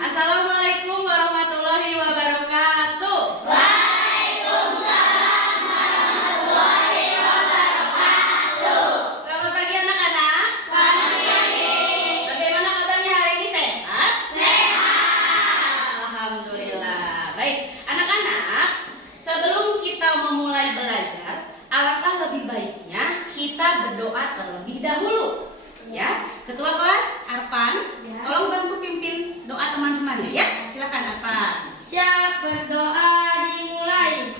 Assalamualaikum warahmatullahi wabarakatuh. Waalaikumsalam warahmatullahi wabarakatuh. Selamat pagi anak-anak. Pagi. Bagaimana kabarnya hari ini, sehat? Sehat. Alhamdulillah. Baik, anak-anak, sebelum kita memulai belajar, alangkah lebih baiknya kita berdoa terlebih dahulu. Ya, Ketua kelas Arpan, tolong bantu pimpin doa teman-temannya ya. Silakan Arpan. Siap, berdoa dimulai.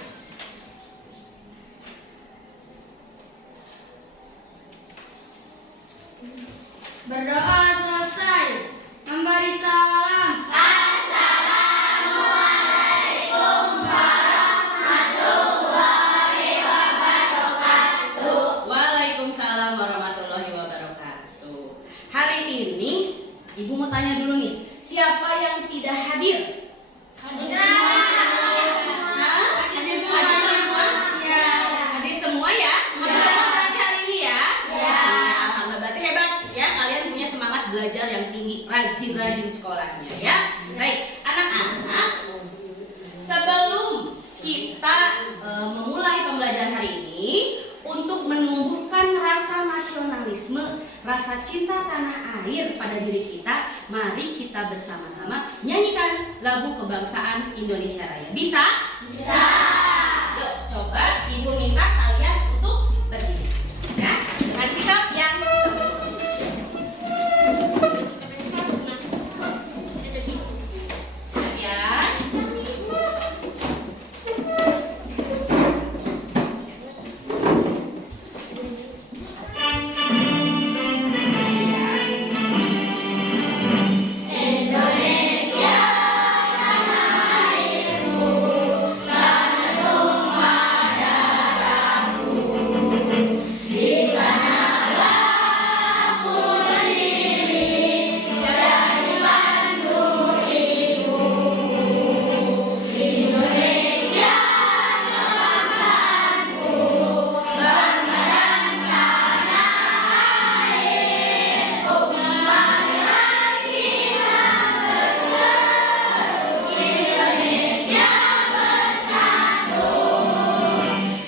Berdoa selesai. Memberi salam. Assalamualaikum warahmatullahi wabarakatuh. Waalaikumsalam warahmatullahi wabarakatuh. Hari ini Ibu mau tanya dulu nih, siapa yang tidak hadir? Hadir Hah? Hadir semua? Ya. Hadir semua ya? Masih semangat berarti hari ini ya? Ya. Alhamdulillah, berarti hebat ya, kalian punya semangat belajar yang tinggi, rajin-rajin sekolahnya ya. Baik, anak-anak, sebelum kita memulai pembelajaran hari ini, untuk menumbuhkan rasa nasionalisme, rasa cinta tanah air pada diri kita, mari kita bersama-sama nyanyikan lagu kebangsaan Indonesia Raya. Bisa? Bisa. Yuk, coba Ibu minta kalian untuk berdiri ya, dengan sikap yang ya. Indonesia tanah airku, tanah tumpah darahku. Di sanalah aku berdiri, jadi pandu ibuku. Indonesia bangsaku, bangsa dan tanah airku. Marilah kita berseru, Indonesia bersatu.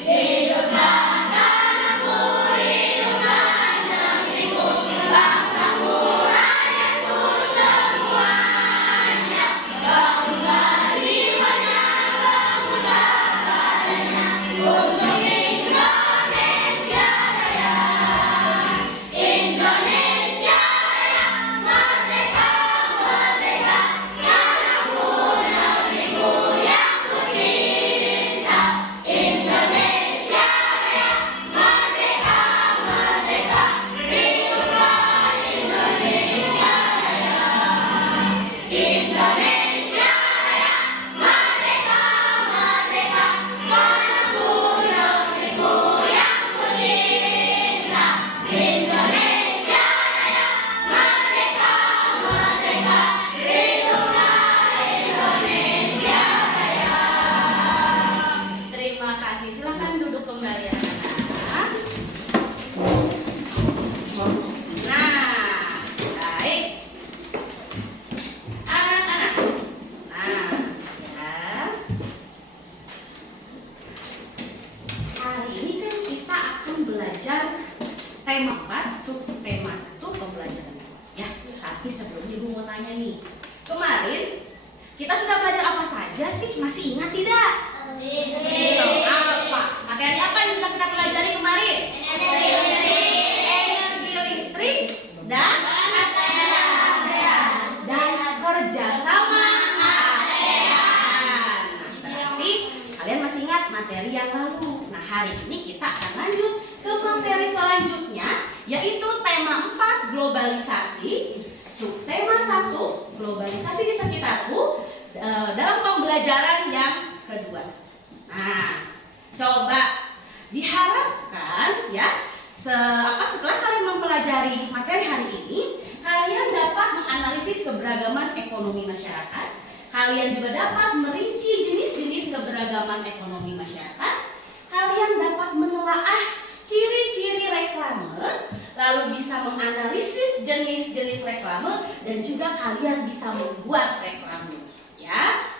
Hiduplah tanahku, hiduplah negeriku, bangsaku, rakyatku semuanya. Bangunlah jiwanya, bangunlah badannya, untuk Indonesia Raya. Indonesia Raya, merdeka, merdeka, tanahku, negeriku yang ku cinta. Indonesia Raya, merdeka, merdeka, hiduplah Indonesia Raya. Indonesia Raya, merdeka, merdeka, tanahku, negeriku yang ku cinta. Indonesia Raya, merdeka, merdeka, hiduplah Indonesia Raya. Terima kasih. Silakan duduk kembali anak-anak. Nah, baik. Anak-anak. Nah, ya. Hari ini kan kita akan belajar tema 4, subtema 1 pembelajaran. Ya, tapi sebelumnya Ibu mau tanya nih. Kemarin kita sudah belajar apa saja sih? Masih ingat tidak? Apa? Materi apa yang sudah kita pelajari kemarin? Energi listrik dan kerjasama ASEAN. Nah, berarti kalian masih ingat materi yang lalu. Nah, hari ini kita akan lanjut ke materi selanjutnya, yaitu tema 4, globalisasi, subtema 1, globalisasi di sekitarku, dalam pembelajaran yang kedua. Nah, coba diharapkan ya, setelah kalian mempelajari materi hari ini, kalian dapat menganalisis keberagaman ekonomi masyarakat. Kalian juga dapat merinci jenis-jenis keberagaman ekonomi masyarakat. Kalian dapat menelaah ciri-ciri reklame lalu bisa menganalisis jenis-jenis reklame, dan juga kalian bisa membuat reklame, ya.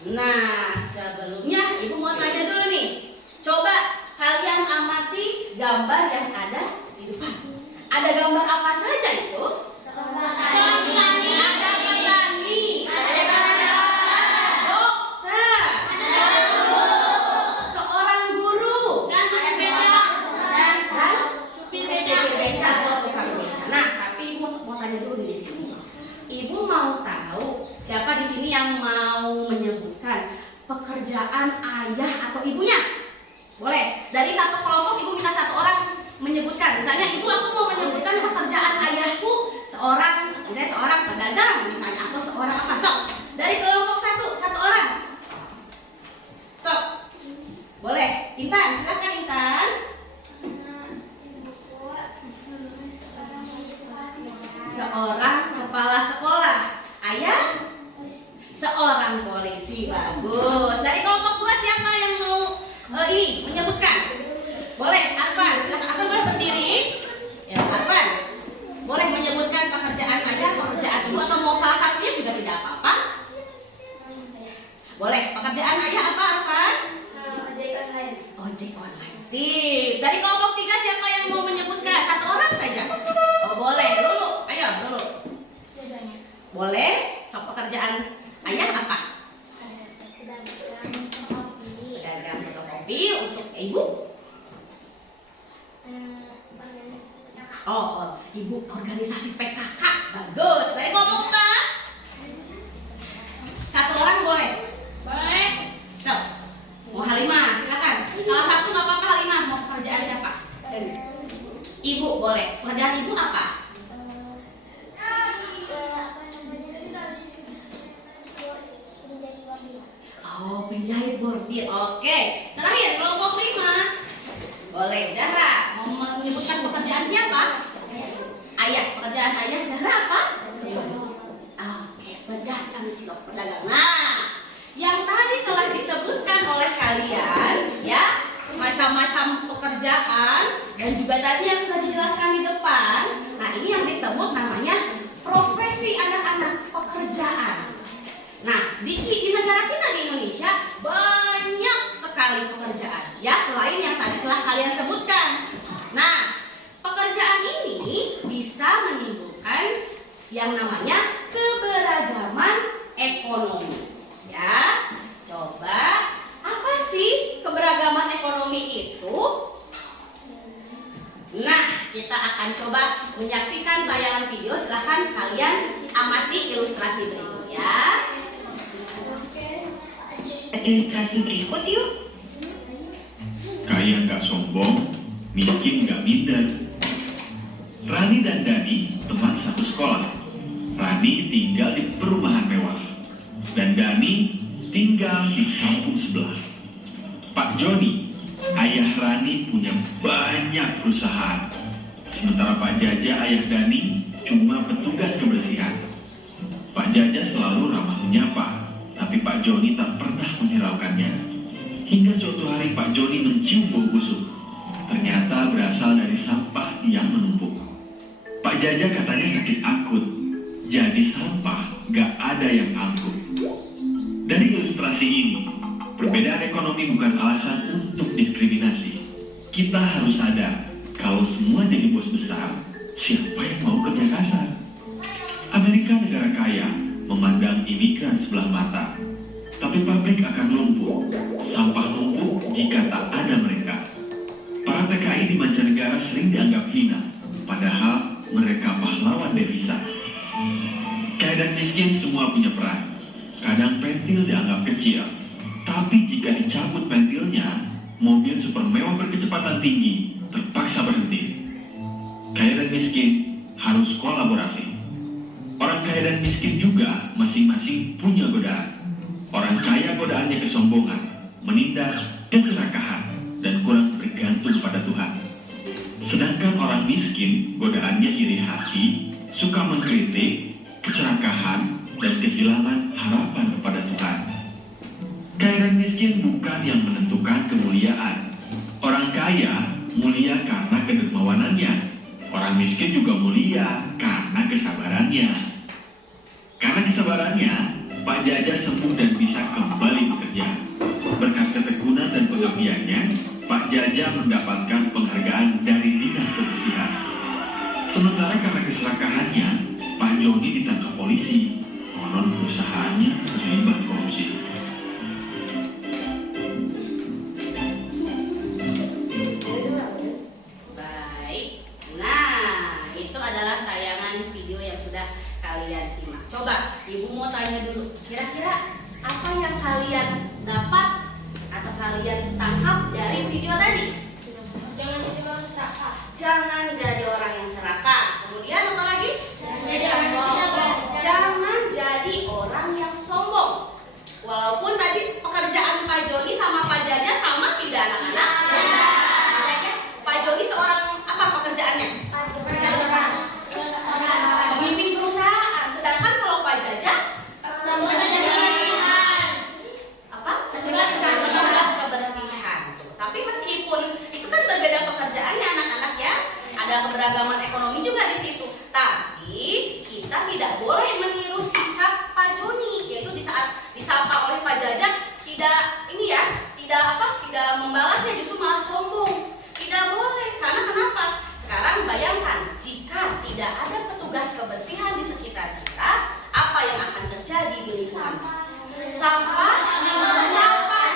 Nah, sebelumnya Ibu mau tanya dulu nih. Coba kalian amati gambar yang ada di depan. Ada gambar apa saja itu? Ada petani, dokter, seorang guru, dan supir beca atau tukang beca. Nah, tapi Ibu mau tanya dulu di sini. Ibu mau tahu siapa di sini yang mau menyebutkan pekerjaan ayah atau ibunya? Boleh. Dari satu kelompok Ibu minta satu orang menyebutkan. Misalnya Ibu, aku mau menyebutkan pekerjaan ayahku misalnya seorang pedagang misalnya, atau seorang apa? Sok. Dari kelompok satu orang. Sok. Boleh. Intan, silakan Intan. Seorang kepala sekolah. Ayah? Seorang polisi. Bagus. Dari kelompok 2 siapa yang mau ini menyebutkan? Boleh, Arfan. Silakan. Arfan boleh berdiri. Ya, Arfan. Boleh menyebutkan pekerjaan ayah, pekerjaan ibu, atau mau salah satunya juga tidak apa-apa. Boleh. Pekerjaan ayah apa, Arfan? Ojek online. Ojek online. Sip. Dari kelompok 3 siapa yang mau menyebutkan? Satu orang saja. Oh, boleh. Lulu. Ayo, Lulu. Boleh. Sok, pekerjaan ayah apa? Pedagang fotokopi. Untuk ibu? Oh, ibu organisasi PKK. Bagus. Dari kelompok 4? Satu orang boleh? Boleh. So, mau Halimah, silakan. Salah satu nggak apa-apa Halimah. Mau pekerjaan siapa? Ibu boleh. Pekerjaan ibu apa? Oh, penjahit bordir. Oke. Terakhir kelompok 5. Boleh. Zahra, mau menyebutkan pekerjaan siapa? Ayah. Pekerjaan ayah Zahra apa? Oke, pedagang cilok, pedagang. Nah, yang tadi telah disebutkan oleh kalian, ya, macam-macam pekerjaan, dan juga tadi yang sudah dijelaskan di depan. Nah, ini yang disebut namanya profesi anak-anak, pekerjaan. Nah, di negara kita di Indonesia banyak sekali pekerjaan, ya, selain yang tadi telah kalian sebutkan. Nah, pekerjaan ini bisa menimbulkan yang namanya keberagaman ekonomi, ya. Coba, apa sih keberagaman ekonomi itu? Nah, kita akan coba menyaksikan tayangan video. Silahkan kalian amati ilustrasi berikut, ya. Ilustrasi berikut yuk. Kaya nggak sombong, miskin nggak minder. Rani dan Dani teman satu sekolah. Rani tinggal di perumahan mewah, dan Dani tinggal di kampung sebelah. Pak Joni, ayah Rani punya banyak perusahaan. Sementara Pak Jaja, ayah Dani, cuma petugas kebersihan. Pak Jaja selalu ramah menyapa, tapi Pak Joni tak pernah menghiraukannya. Hingga suatu hari Pak Joni mencium bau busuk. Ternyata berasal dari sampah yang menumpuk. Pak Jaja katanya sakit akut, jadi sampah gak ada yang angkut. Dari ilustrasi ini, perbedaan ekonomi bukan alasan untuk diskriminasi. Kita harus sadar, kalau semua jadi bos besar, siapa yang mau kerja kasar? Amerika negara kaya, memandang imigran sebelah mata. Tapi pabrik akan lumpuh, sampah numpuk jika tak ada mereka. Para TKI di mancanegara sering dianggap hina, padahal mereka pahlawan devisa. Kaya dan miskin semua punya peran. Kadang pentil dianggap kecil, tapi jika dicabut pentilnya, mobil super mewah berkecepatan tinggi terpaksa berhenti. Kaya dan miskin harus kolaborasi. Orang kaya dan miskin juga masing-masing punya godaan. Orang kaya godaannya kesombongan, menindas, keserakahan, dan kurang bergantung pada Tuhan. Sedangkan orang miskin godaannya iri hati, suka mengkritik, keserakahan, dan kehilangan harapan kepada Tuhan. Kaya dan miskin bukan yang menentukan kemuliaan. Orang kaya mulia karena kedermawanannya, Orang miskin juga mulia karena kesabarannya. Karena kesabarannya, Pak Jaja sembuh dan bisa kembali bekerja. Berkat ketekunan dan pengabdiannya, Pak Jaja mendapatkan penghargaan dari Dinas Kebersihan. Sementara karena keserakahannya, Pak Joni ditangkap polisi. Konon perusahaannya terlibat korupsi. Baik. Nah, itu adalah tayangan video yang sudah kalian simak. Coba Ibu mau tanya dulu, kira-kira apa yang kalian dapat atau kalian tangkap dari video tadi? Jangan jadi orang serakah. Jangan jadi orang yang serakah. Kemudian apa lagi? Jadi orang yang sabar. Jangan jadi orang yang sombong. Walaupun tadi pekerjaan Pak Joni sama Pak Jaja sama tidak anak-anak. Makanya Pak Joni seorang apa pekerjaannya? Pemimpin perusahaan. Sedangkan kalau Pak Jaja apa? Petugas kebersihan. Tuh. Tapi meskipun itu kan berbeda pekerjaannya anak-anak ya, ada keberagaman ekonomi juga di situ. Tapi kita tidak boleh meniru sikap Pak Joni, yaitu di saat disapa oleh Pak Jaja tidak ini ya, tidak membalasnya, justru malah sombong. Tidak boleh. Karena kenapa? Sekarang bayangkan jika tidak ada petugas kebersihan di sekitar kita, apa yang akan terjadi di lingkungan? Sampah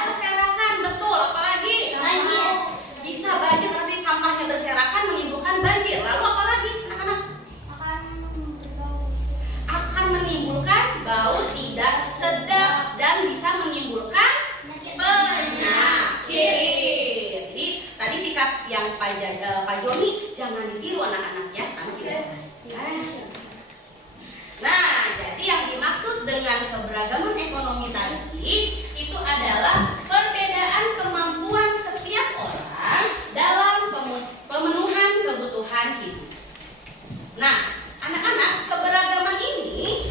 berserakan, betul. Apalagi Banjir. bisa banjir, tapi sampahnya berserakan menimbulkan banjir. Lalu apa lagi, anak-anak? Akan menimbulkan bau tidak sedap dan bisa menimbulkan penyakit. Jadi tadi sikap yang Pak Joni jangan ditiru anak-anak ya, karena tidak baik. Nah, jadi yang dimaksud dengan keberagaman ekonomi tadi itu adalah perbedaan kemampuan setiap orang dalam pemenuhan kebutuhan hidup. Nah, anak-anak, keberagaman ini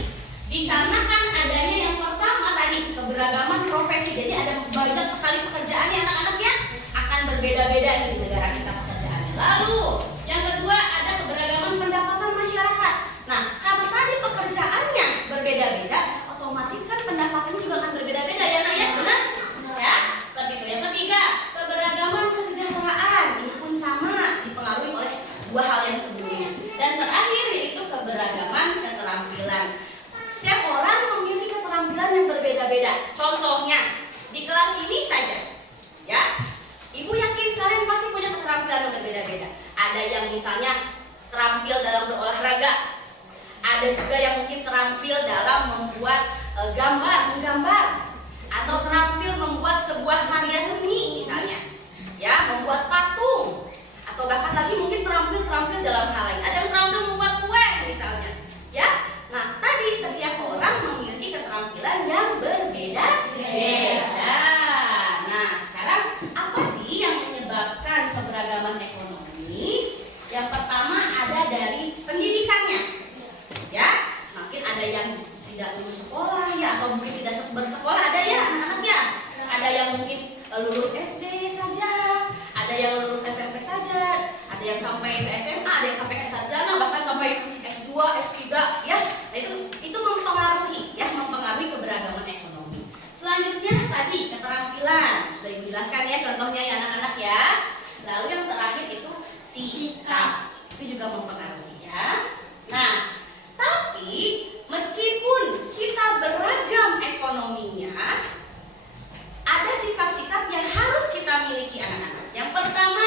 dikarenakan adanya yang pertama tadi keberagaman profesi. Jadi ada banyak sekali pekerjaannya anak-anak ya, akan berbeda-beda di negara kita pekerjaannya. Lalu yang kedua ada keberagaman pendapatan masyarakat. Nah, karena tadi pekerjaannya berbeda-beda, otomatis kan pendapatannya juga akan berbeda-beda ya nak ya, benar? Ya, seperti itu. Yang ketiga, keberagaman kesejahteraan. Ini pun sama dipengaruhi oleh dua hal yang sebelumnya. Dan terakhir yaitu keberagaman keterampilan. Setiap orang memiliki keterampilan yang berbeda-beda. Contohnya di kelas ini saja, ya. Ibu yakin kalian pasti punya keterampilan yang berbeda-beda. Ada yang misalnya terampil dalam berolahraga. Ada juga yang mungkin terampil dalam membuat menggambar, atau terampil membuat sebuah karya seni misalnya, ya, membuat patung, atau bahkan lagi mungkin terampil dalam hal lain. Ada yang terampil membuat kue misalnya, ya. Nah, tadi setiap orang memiliki keterampilan yang berbeda-beda. Nah, sekarang apa sih yang menyebabkan keberagaman ekonomi? Yang pertama ada dari pendidikannya. Ya, mungkin ada yang tidak lulus sekolah ya, atau mungkin tidak bersekolah, ada ya anak-anak ya. Ada yang mungkin lulus SD saja, ada yang lulus SMP saja, ada yang sampai ke SMA, ada yang sampai ke sarjana, bahkan sampai S2, S3 ya. Nah, itu mempengaruhi keberagaman ekonomi. Selanjutnya tadi keterampilan sudah Ibu jelaskan ya, contohnya ya anak-anak ya. Lalu yang terakhir itu sikap, itu juga mempengaruhi ya. Nah, tapi meskipun kita beragam ekonominya, ada sikap-sikap yang harus kita miliki anak-anak. Yang pertama,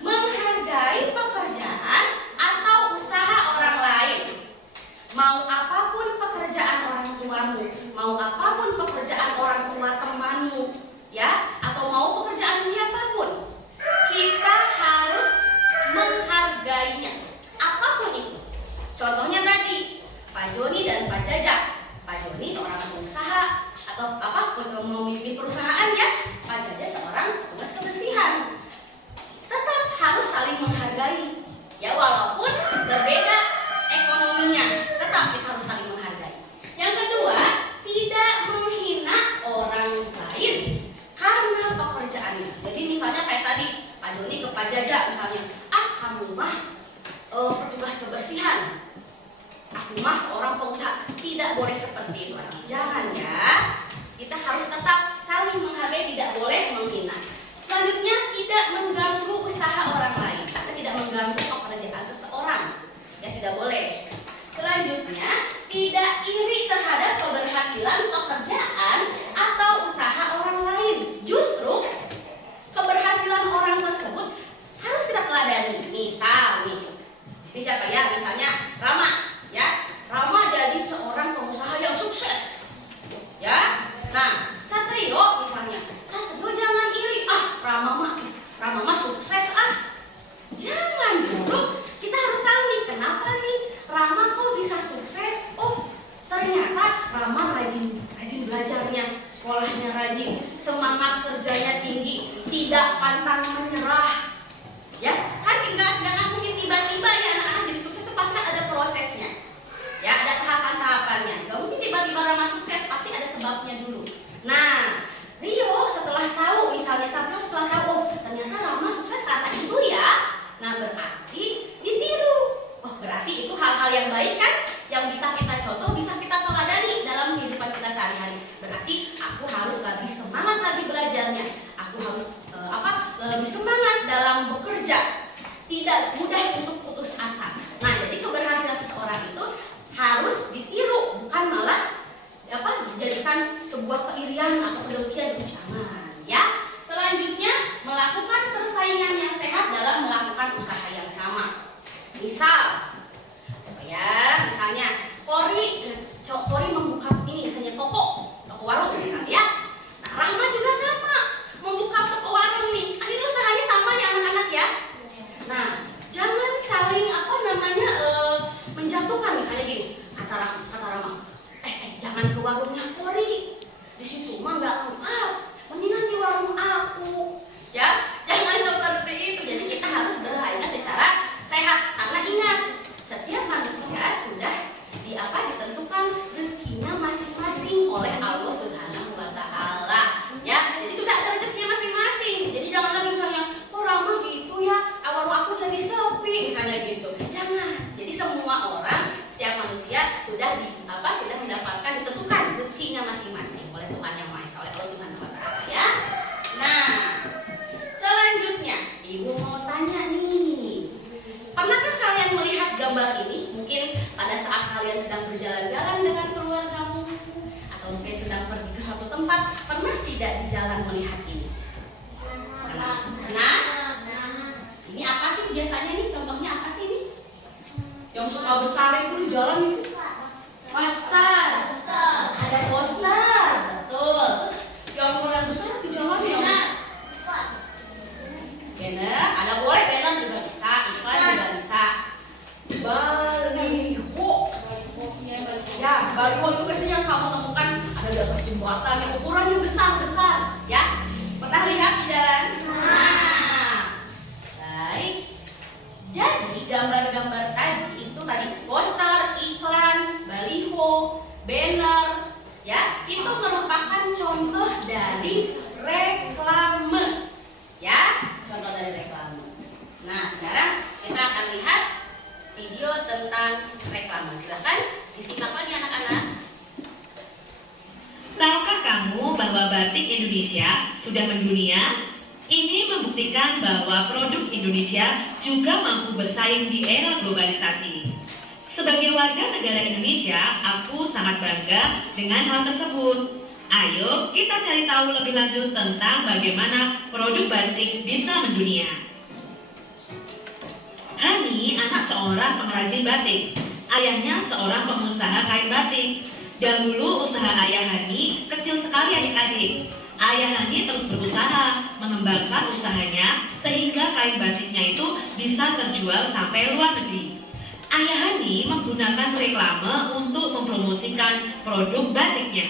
menghargai pekerjaan atau usaha orang lain. Mau apapun pekerjaan orang tuamu, mau apapun pekerjaan orang tua temanmu, ya, atau mau pekerjaan siapapun, kita harus menghargainya. Apapun itu. Contohnya tadi, Pak Joni dan Pak Jaja. Pak Joni seorang pengusaha atau memimpin perusahaan ya. Pak Jaja seorang petugas kebersihan. Tetap harus saling menghargai. Ya, walaupun berbeda ekonominya, tetap kita harus saling menghargai. Yang kedua, tidak menghina orang lain karena pekerjaannya. Jadi misalnya kayak tadi Pak Joni ke Pak Jaja misalnya, kamu mah tidak boleh seperti itu. Jangan ya. Kita harus tetap saling menghargai, tidak boleh menghina. Selanjutnya, tidak mengganggu usaha orang lain atau tidak mengganggu pekerjaan seseorang. Ya, tidak boleh. Selanjutnya, tidak iri terhadap keberhasilan pekerjaan atau usaha orang lain. Justru keberhasilan orang tersebut harus kita teladani. Misal nih, ini siapa ya? Misalnya Rama, ya. Rama jadi seorang pengusaha yang sukses, ya. Nah, Satrio misalnya, Satrio jangan iri. Rama mah sukses ah. Jangan, justru kita harus tahu nih kenapa nih Rama kok bisa sukses. Oh, ternyata Rama rajin belajarnya, sekolahnya rajin, semangat kerjanya tinggi, tidak pantang menyerah. Ya, kan nggak mungkin tiba-tiba ya anak-anak jadi sukses itu pasti ada prosesnya. Ya, ada tahapan-tahapannya. Nggak mungkin tiba-tiba Rama sukses, pasti ada sebabnya dulu. Nah, Rio setelah tahu, misalnya Satrio setelah tahu, oh ternyata Rama sukses karena itu ya. Nah, berarti ditiru. Oh, berarti itu hal-hal yang baik kan? Yang bisa kita contoh, bisa kita teladani dalam kehidupan kita sehari-hari. Berarti aku harus lebih semangat lagi belajarnya. Aku harus lebih semangat dalam bekerja. Tidak mudah untuk putus asa. Nah, jadi keberhasilan seseorang itu harus ditiru, bukan malah dijadikan sebuah keirian atau kedengkian. Jangan, ya. Selanjutnya, melakukan persaingan yang sehat dalam melakukan usaha yang sama. Misal, misalnya Kori membuka ini, misalnya toko warung misalnya, ya. Nah, Rahma juga sama, membuka toko warung nih. Kan itu usahanya sama ya anak-anak ya. Nah, jangan saling menjatuhkan, misalnya gini, kata Rahma, jangan ke warungnya Kori, di situ mah nggak lengkap, mendingan di warung aku, ya. Jangan seperti itu. Jadi kita harus bersaing secara sehat, karena ingat, setiap manusia sudah ditentukan rezekinya masing-masing oleh Allah Subhanahu wa Ta'ala, ya. Jadi sudah ada rezekinya masing-masing. Jadi jangan lagi misalnya, kok Rama gitu ya, warung aku jadi sepi, misalnya gitu. Jangan. Jadi semua orang, setiap manusia sudah mendapatkan, ditentukan rezekinya masing-masing oleh Tuhan Yang Maha Esa, oleh Allah Subhanahu wa Ta'ala, ya. Nah, selanjutnya Ibu mau tanya nih, pernahkah kalian melihat gambar ini? Mungkin pada saat kalian sedang berjalan-jalan dengan keluargamu, atau mungkin sedang pergi ke suatu tempat, pernah tidak di jalan melihat ini? Pernah? Ini apa sih biasanya nih? Contohnya apa sih ini? Yang suka besar itu di jalan itu? Poster. Ada poster, betul. Terus yang kalau besar di jalan ya? Banner, ada boleh banner juga bisa, iklan juga bisa. Baliho. Ya, baliho itu biasanya yang kamu temukan ada di atas jembatan yang ukurannya besar-besar, ya. Pernah lihat di jalan? Nah, baik. Jadi gambar-gambar tadi itu poster, iklan, baliho, banner, ya, itu merupakan contoh dari reklame, ya, contoh dari reklame. Nah, sekarang kita akan lihat video tentang reklame. Silakan disimak lagi anak-anak. Tahukah kamu bahwa batik Indonesia sudah mendunia? Ini membuktikan bahwa produk Indonesia juga mampu bersaing di era globalisasi. Sebagai warga negara Indonesia, aku sangat bangga dengan hal tersebut. Ayo kita cari tahu lebih lanjut tentang bagaimana produk batik bisa mendunia. Hani anak seorang pengrajin batik. Ayahnya seorang pengusaha kain batik. Dahulu usaha ayah Hani kecil sekali adik-adik. Ayah Hani terus berusaha mengembangkan usahanya sehingga kain batiknya itu bisa terjual sampai luar negeri. Ayah Hani menggunakan reklame untuk mempromosikan produk batiknya.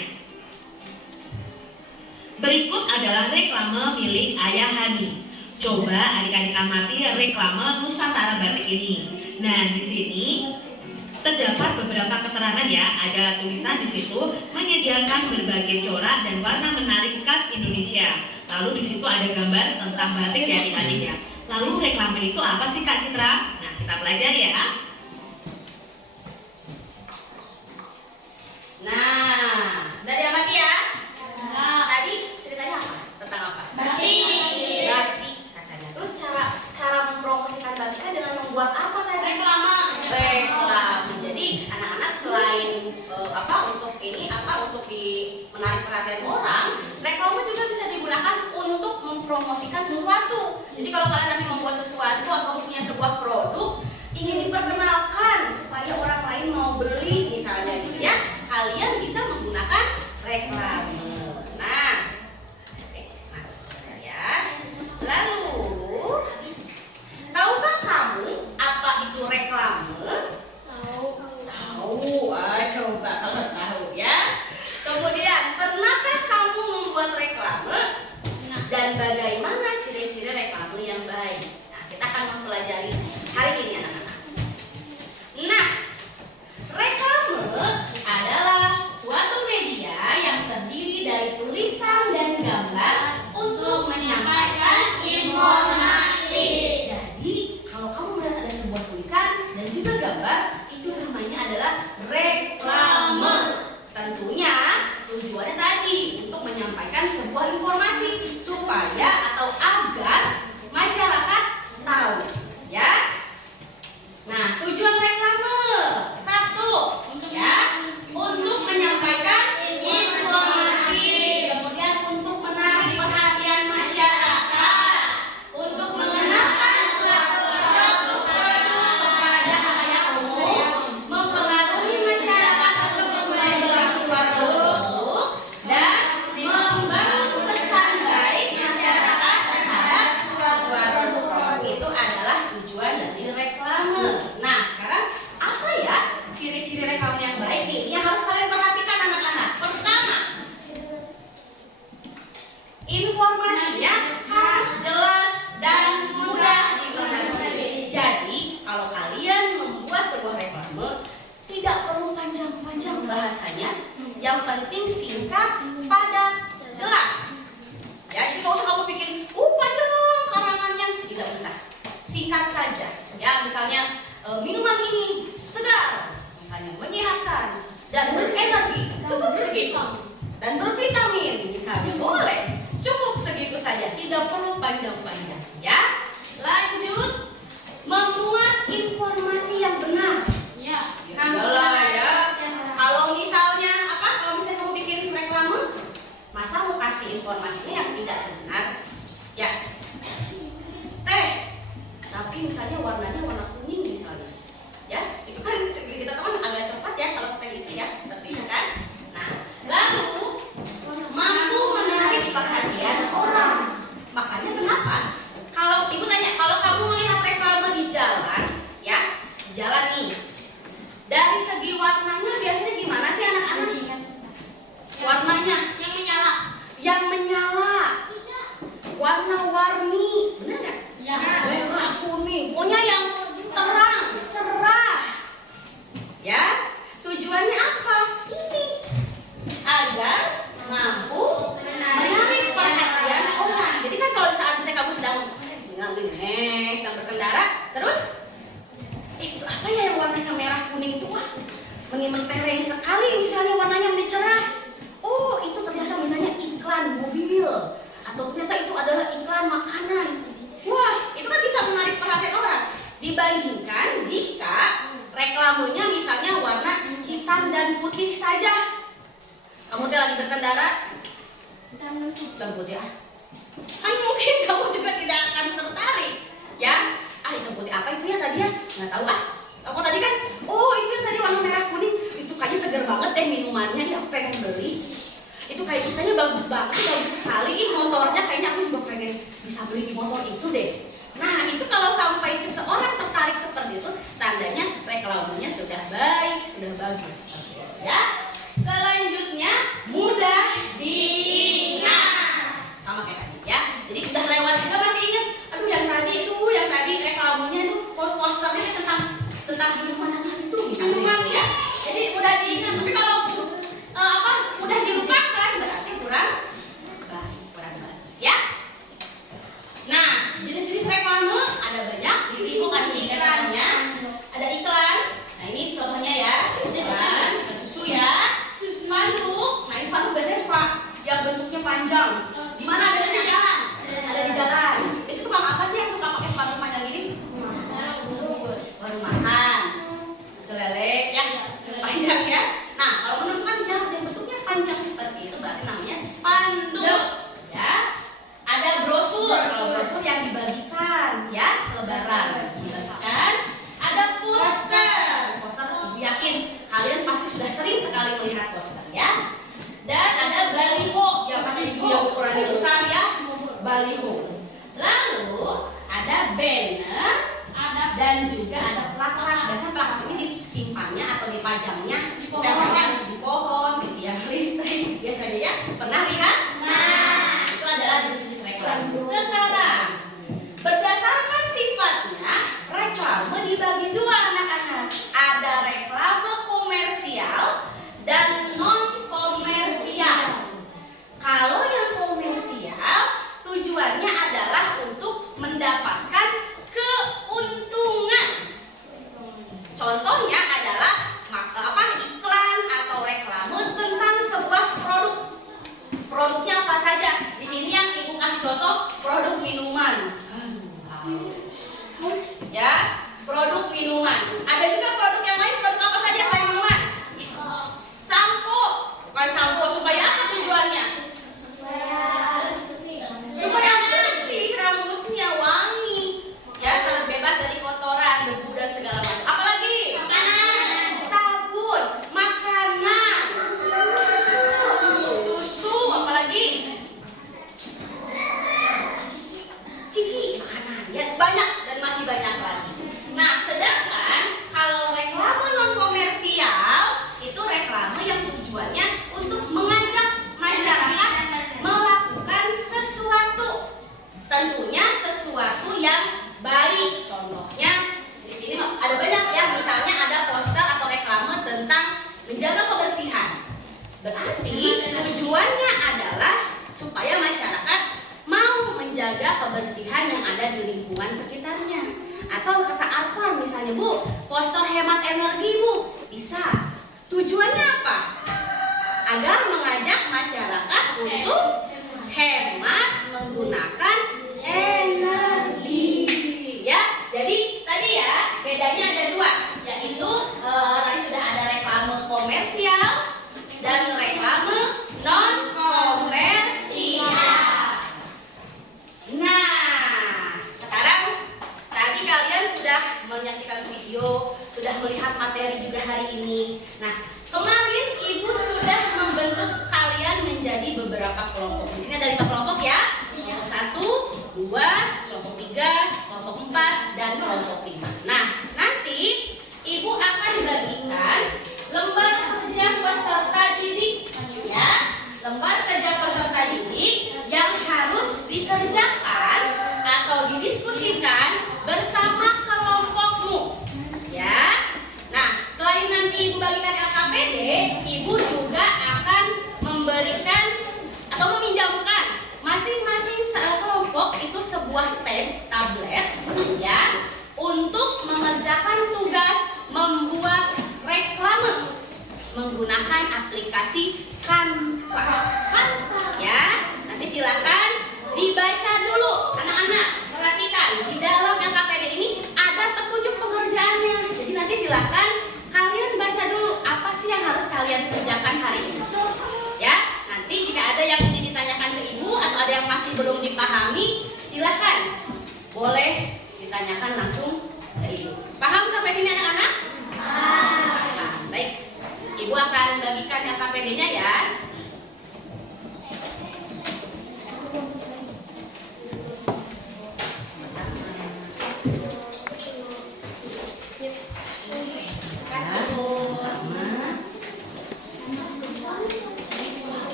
Berikut adalah reklame milik Ayah Hani. Coba adik-adik amati reklame Nusantara Batik ini. Nah, di sini terdapat beberapa keterangan ya. Ada tulisan di situ menyediakan berbagai corak dan warna menarik khas Indonesia. Lalu di situ ada gambar tentang batik ya adik-adik ya. Lalu reklame itu apa sih Kak Citra? Nah, kita pelajari ya. untuk menarik perhatian orang, reklame juga bisa digunakan untuk mempromosikan sesuatu. Jadi kalau kalian nanti membuat sesuatu atau punya sebuah produk ingin diperkenalkan supaya orang lain mau beli misalnya gitu ya, kalian bisa menggunakan reklame. Nah, ya. Lalu, tahukah kamu apa itu reklame? Tahu, coba kalau tahu ya. Kemudian, pernahkah kamu membuat reklame? Dan bagaimana ciri-ciri reklame yang baik? Nah, kita akan mempelajari hari ini anak-anak. Nah, reklame adalah suatu media yang terdiri dari tulisan dan gambar untuk menyampaikan informasi. Jadi, kalau kamu melihat ada sebuah tulisan dan juga gambar, itu namanya adalah reklame. Tentunya tujuannya tadi untuk menyampaikan sebuah informasi supaya atau agar masyarakat tahu, ya. Nah, tujuan reklame satu, ya, untuk menyampaikan informasi, kemudian untuk menarik perhatian masyarakat, untuk mengenalkan suatu produk kepada halayak umum, mempengaruhi masyarakat untuk membeli sebuah produk, dan membangun pesan baik masyarakat terhadap suatu produk. Itu adalah tujuan dari reklame. Nah, sekarang apa ya ciri-ciri reklame yang baik nih? Yang harus kalian perhatikan anak-anak. Pertama, informasinya harus jelas dan mudah dimengerti. Jadi, kalau kalian membuat sebuah reklame, tidak perlu panjang-panjang bahasanya. Yang penting singkat, padat, jelas. Ya, jadi kalau usah kamu bikin, panjang karangannya, tidak usah. Singkat saja. Ya, misalnya minuman ini segar, misalnya menyehatkan dan berenergi, cukup segitu. Dan bervitamin, misalnya boleh, cukup segitu saja, tidak perlu panjang-panjang. Ya, lanjut, membuat informasi yang benar. Ya. Iyalah ya. Kalau misalnya Kalau misalnya kamu bikin reklame, masa mau kasih informasinya yang tidak benar? Ya. Tapi misalnya warnanya warna kuning misalnya. Ya, itu kan kita tahu agak cepat ya kalau teh itu ya, seperti itu kan. Nah, lalu mampu menarik perhatian orang. Makanya kenapa? Kalau ibu tanya, kalau kamu lihat reklame di jalan, ya, di jalan nih, dari segi warnanya biasanya gimana sih anak-anak? Warnanya yang menyala, warna-warni, benar nggak? Ya. Merah, kuning, pokoknya yang terang, cerah. Ya, tujuannya apa? Ini agar mampu menarik perhatian orang. Jadi kan kalau saat kamu sedang sedang berkendara, terus itu apa ya yang warnanya merah kuning itu? Wah, mentereng sekali misalnya warnanya cerah. Oh, itu ternyata misalnya iklan mobil, atau ternyata itu adalah iklan makanan. Wah, itu kan bisa menarik perhatian orang. Dibandingkan jika reklamenya misalnya warna hitam dan putih saja. Kamu lagi berkendara, hitam putih kan mungkin kamu juga tidak akan tertarik, ya. Hitam putih apa itu ya tadi ya? Nggak tahu Aku tadi kan, itu yang tadi warna merah kuning, itu kayaknya seger banget deh minumannya, dia pengen beli. Itu kayak kitanya bagus banget, bagus sekali. Motornya kayaknya aku juga pengen bisa beli di motor itu deh. Nah, itu kalau sampai seseorang tertarik seperti itu, tandanya reklamenya sudah baik, sudah bagus. Ya. Selanjutnya, mudah diingat. Sama kayak tadi ya. Jadi udah lewat juga masih ingat. Aduh, yang tadi reklamenya itu posternya tentang minuman itu misalnya ya. Jadi mudah diingat. Tapi kalau mudah dilupakan berarti kurang bagus ya. Nah, jenis-jenis reklame ada banyak. Di sini bukan iklannya, ada iklan. Nah, ini contohnya ya, iklan susu ya. melihat poster ya. Dan ada baliho yang kata ibu yang ukurannya besar ya, baliho. Lalu ada banner, dan juga ada plakat. Biasanya plakat ini disimpannya atau dipajangnya di pohon, di tiang listrik biasanya ya. Pernah lihat? Nah, itu adalah jenis reklame. Sekarang berdasarkan sifatnya, reklame dibagi dua anak-anak. Ada reklame komersial dan non komersial. Kalau yang komersial tujuannya adalah untuk mendapatkan keuntungan. Contohnya adalah iklan atau reklame tentang sebuah produk. Produknya apa saja? Di sini yang ibu kasih contoh produk minuman. Ya, produk minuman. Ada juga produk yang lain, produk apa saja selain minuman? Sampo. Bukan sampo, supaya apa tujuannya? Supaya bersih rambutnya, wangi. Ya, terbebas dari kotoran, debu dan segala macam. Apalagi? Makanan, sabun, makanan, susu, apalagi? Ciki, makanan. Ya, banyak dan masih banyak lagi. Nah, sedangkan kalau reklame non komersial itu reklame yang tujuannya untuk mengajak masyarakat melakukan sesuatu. Tentunya sesuatu yang baik. Contohnya di sini ada banyak ya, misalnya ada poster atau reklame tentang menjaga kebersihan. Berarti tujuannya adalah supaya masyarakat mau menjaga kebersihan yang ada di lingkungan sekitarnya. Atau kata Arfan misalnya, Bu, poster hemat energi, Bu. Bisa. Tujuannya apa? Agar mengajak masyarakat untuk hemat menggunakan energi. Ya, jadi tadi ya bedanya ada dua, yaitu tadi sudah ada reklame komersial dan reklame non komersial. Nah, sekarang tadi kalian sudah menyaksikan video, sudah melihat materi juga hari ini. Nah, kemarin ibu sudah membentuk kalian menjadi beberapa kelompok. Di sini ada 5 kelompok ya. Kelompok 1, 2, kelompok 3, kelompok 4, dan kelompok 5. Nah, nanti ibu akan bagikan lembar kerja peserta didik ya. Lembar kerja peserta didik yang harus dikerjakan atau didiskusikan bersama kelompokmu ya. Nah, selain nanti ibu bagikan LKPD, ibu juga akan memberikan atau meminjamkan masing-masing kelompok itu sebuah tablet ya, untuk mengerjakan tugas membuat reklame menggunakan aplikasi Canva ya. Nanti silakan dibaca dulu anak-anak, perhatikan di dalam LKPD ini ada petunjuk pengerjaannya. Jadi nanti silakan kalian baca dulu apa sih yang harus kalian kerjakan hari ini ya. Nanti jika ada yang ingin ditanyakan ke ibu atau ada yang masih belum dipahami, silakan boleh ditanyakan langsung ke ibu. Paham sampai sini anak-anak? Paham. Baik, ibu akan bagikan LKPD-nya ya.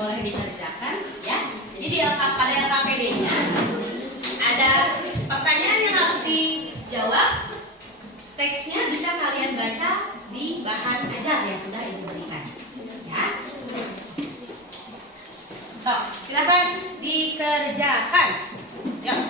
Boleh dikerjakan ya. Jadi pada LKPD-nya ada pertanyaan yang harus dijawab. Teksnya bisa kalian baca di bahan ajar yang sudah ibu berikan ya. dikerjakan. Yuk.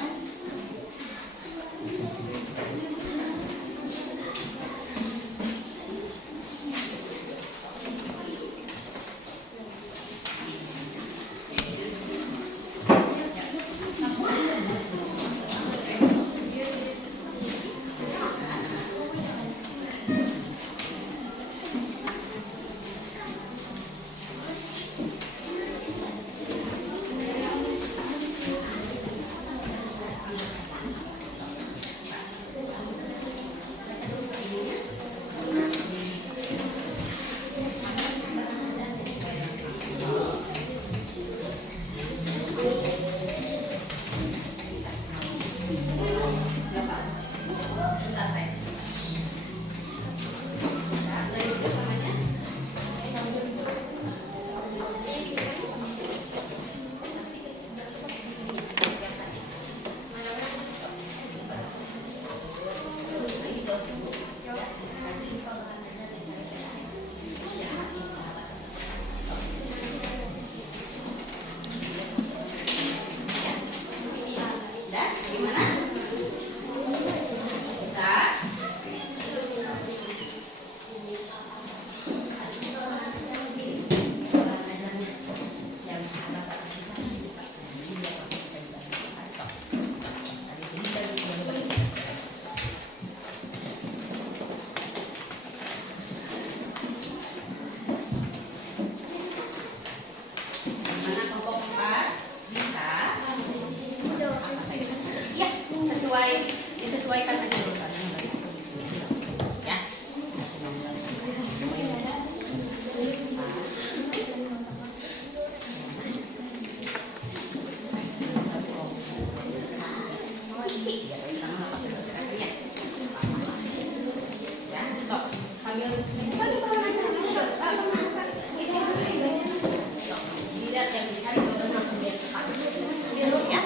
Disesuaikan aja dulu karena ya. Ya, sok ambil dilihat yang dicari jawaban langsung biar cepat. Ya.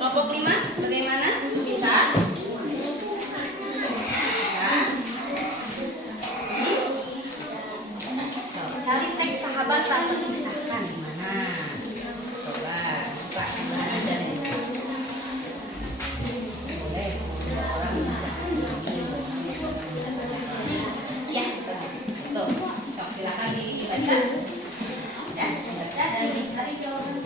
Kelompok 5 bagaimana? Bisa? Cari teks sahabat tak terpisahkan di mana? Coba buka yang mana aja nih. Boleh orang ya, tuh. So, silakan dibaca. Ya, dibaca dan dicari jawaban.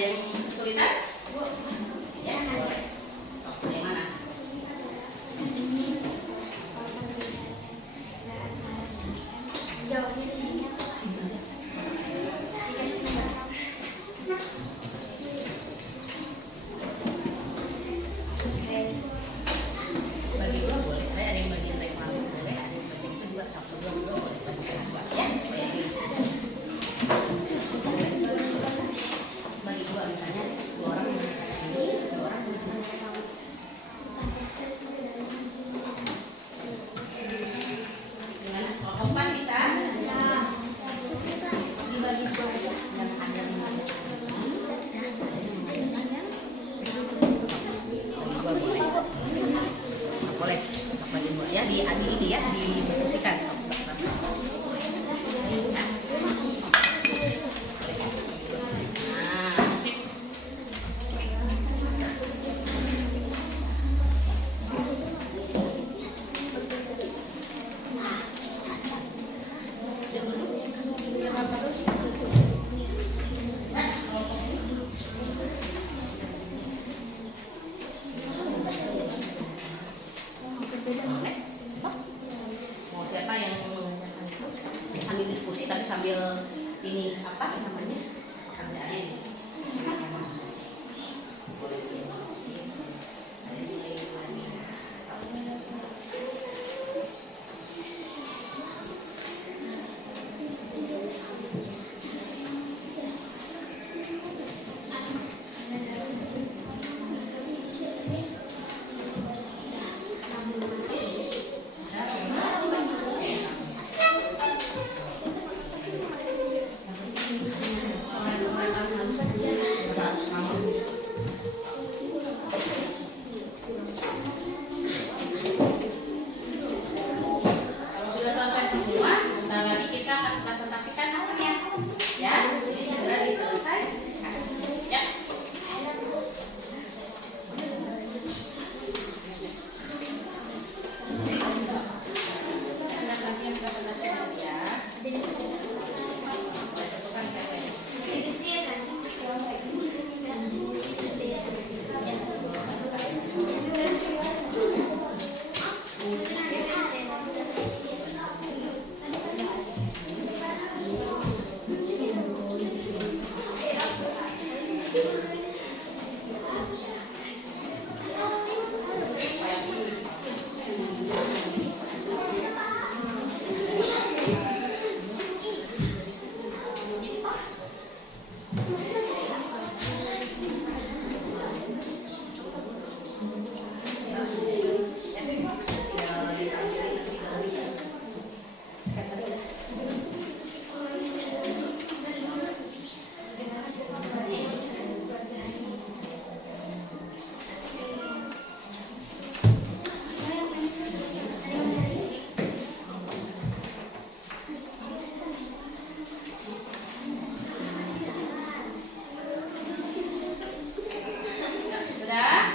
yang kesulitan? Ya, boleh. Oh, yang mana? Jawabnya di sini. Dikasih nomor. ini apa namanya kerjaannya nih. Kalau sudah selesai semua, bentar lagi kita akan presentasikan hasilnya. Ya, jadi segera diselesaikan. Ya. Presentasinya presentasinya ya. Bukan siapa ya? Sudah?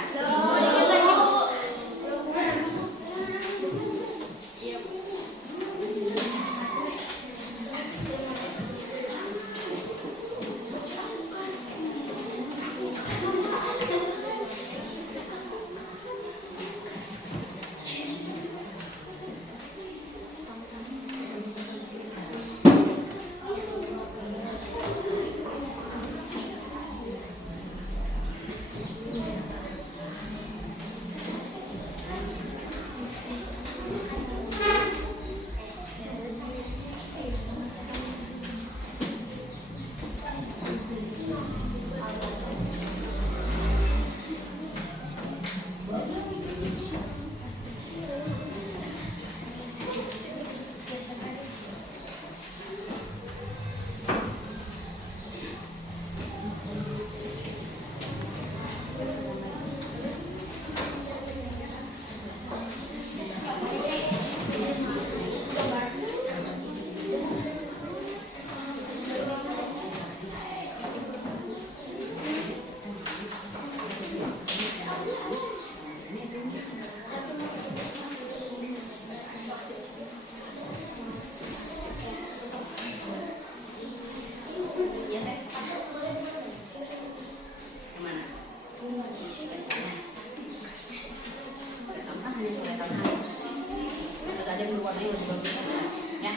Ya, Teh. Kemana? Sampah hanya kelihatan halus. Agak ada berwarnanya masih bagus ya.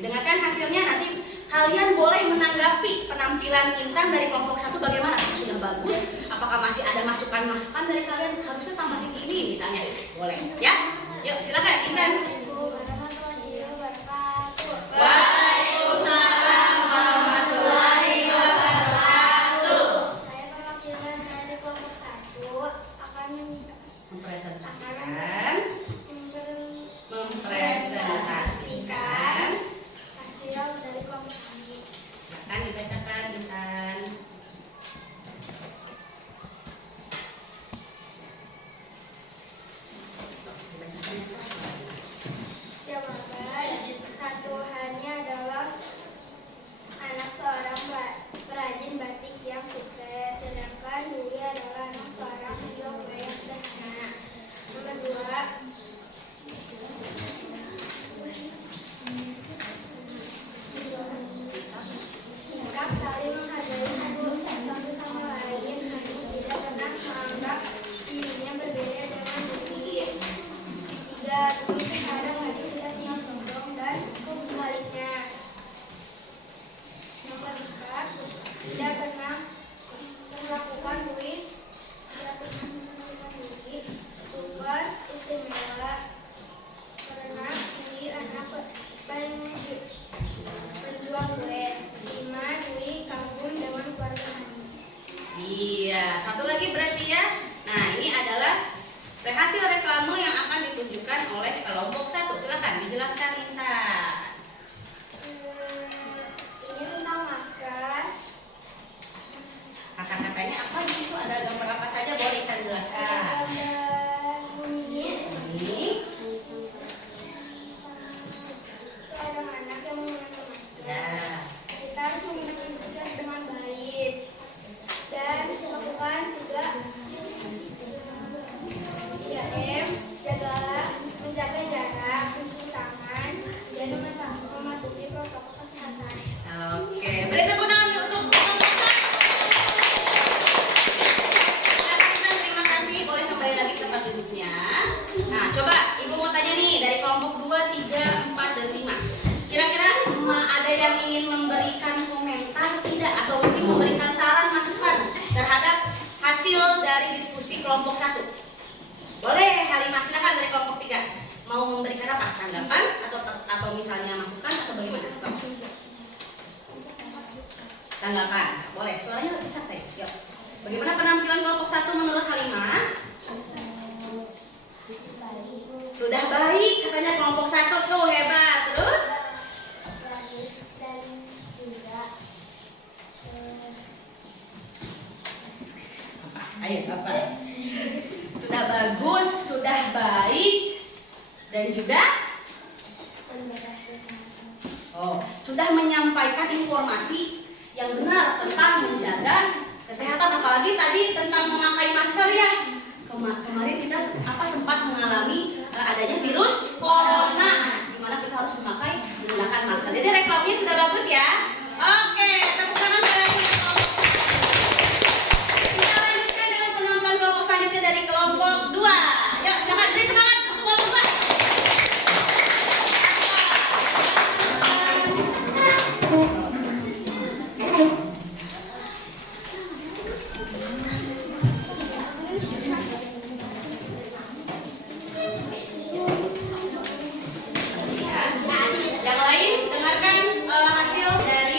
Didengarkan hasilnya, nanti kalian boleh menanggapi penampilan Intan dari kelompok 1 bagaimana? Sudah bagus? Apakah masih ada masukan-masukan dari kalian? Harusnya tambahin ini misalnya. Boleh, ya? Yuk, silakan Intan. Waalaikumsalam warahmatullahi wabarakatuh. Saya perwakilan dari kelompok 1 akan Mempresentasikan hasil dari kelompok kami. Silakan dibacakan Intan. Jawaban satuannya adalah anak seorang perajin batik yang sukses, sedangkan Dwi adalah anak seorang penjual kue yang sederhana. Nomor 2, sikap saling menghargai satu sama lain, Hani tidak pernah menganggap dirinya berbeda dengan Dwi. 3, Dwi terhadap Hani tidak siap sombong dan sebaliknya. Nomor 4, tidak pernah melakukan Dwi super istimewa karena Dwi anak penjual kue. 5, Dwi kagum dengan keluarga Hani. Iya, satu lagi berarti ya. Nah, ini adalah hasil reklame yang akan ditunjukkan oleh kelompok 1. Silakan dijelaskan Intan. Ini tentang masker. Kata-katanya apa di situ? Ada gambar apa saja? Boleh Intan jelaskan. Ada bunyi Ini seorang anak yang menggunakan masker. ya. Kita harus menggunakan masker dengan baik dan melakukan 3M, menjaga jarak, mencuci tangan, dan mematuhi protokol kesehatan. Oke, beri tepuk tangan untuk kelompok 1. Intan, terima kasih. Boleh kembali lagi ke tempat duduknya. Nah, coba Ibu mau tanya nih dari kelompok 2, 3, 4, dan 5. Kira-kira ada yang ingin memberikan komentar tidak atau mungkin memberikan saran masukan terhadap hasil dari diskusi kelompok 1? Boleh, Halimah, silakan dari kelompok 3. Mau memberikan apa? Tanggapan atau misalnya masukan atau bagaimana? So. Tanggapan, boleh. Suaranya lebih santai. Yuk. Bagaimana penampilan kelompok 1 menurut Halimah? Sudah baik, katanya kelompok 1 tuh hebat. Terus? Dan juga Ayo, Bapak. Sudah bagus, sudah baik, dan juga sudah menyampaikan informasi yang benar tentang menjaga kesehatan, apalagi tadi tentang memakai masker ya. Kemarin kita sempat mengalami adanya virus corona, di mana kita harus menggunakan masker. Jadi reklamnya sudah bagus ya. Oke, tepuk tangan sekali lagi untuk kelompok. Kita lanjutkan dengan penampilan kelompok selanjutnya dari kelompok 2. Yuk, silakan beri semangat untuk kelompok 2. Yang lain dengarkan hasil dari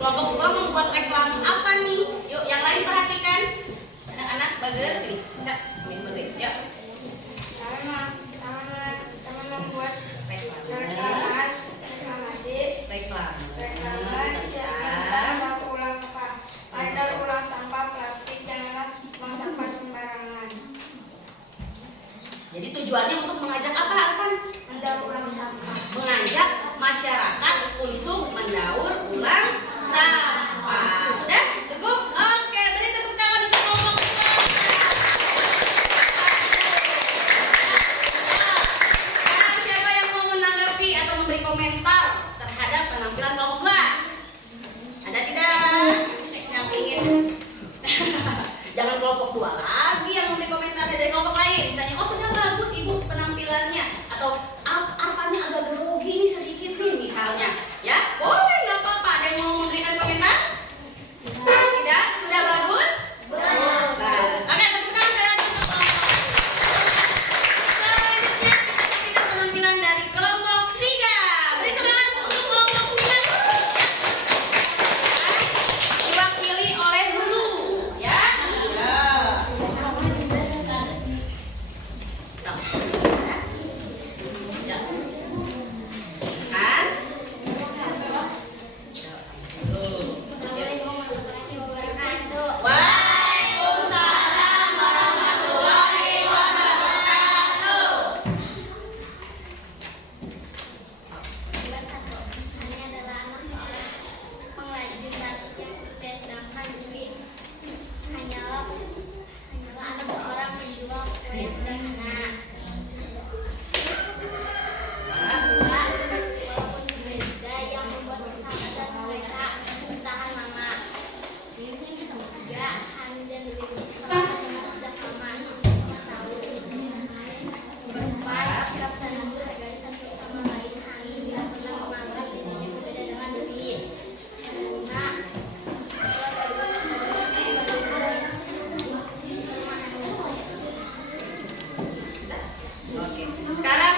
Kelompok 2 membuat reklame apa nih? Yuk, yang lain perhatikan. Anak-anak, bager sini. Bisa, ambil bantuin. Yuk. Teman membuat Reklame. reklamasi Reklame. tentang daur ulang sampah plastik, janganlah buang sampah sembarangan. Jadi tujuannya untuk mengajak apa, Arfan? Mendaur ulang sampah. Mengajak masyarakat untuk mendaur ulang sampah. Udah? Cukup? Oke, beri tepuk tangan untuk kelompok 2. Sekarang siapa yang mau menanggapi atau memberi komentar terhadap penampilan kelompok 2? Ada tidak? Yang ingin? Jangan kelompok 2 lagi yang memberi komentar dari kelompok lain. Misalnya, oh sudah bagus ibu penampilannya, atau apanya agak grogi nih sedikit nih misalnya. Ya, boleh, nggak apa-apa. Ada yang mau memberikan komentar? Tidak? Sudah bagus? Bagus. Oke, tepuk tangan sekali lagi untuk kelompok. Selanjutnya kita saksikan penampilan dari kelompok 3. Beri semangat untuk kelompok 3. Diwakili oleh Lulu, ya. Ya. Ya. Kan? Waalaikumsalam warahmatullahi wabarakatuh. Hanya adalah anak seorang pengrajin batik yang sukses, sedangkan Dwi hanyalah anak seorang penjual kue yang sederhana. Dua, walaupun berbeda yang membuat persahabatan mereka bertahan lama. Tiga, Hani dan Dwi sudah lama tahu. Empat, sikap saling menghargai satu sama lain. Hani tidak pernah menganggap dirinya berbeda dengan Dwi. Lima, Oke. Sekarang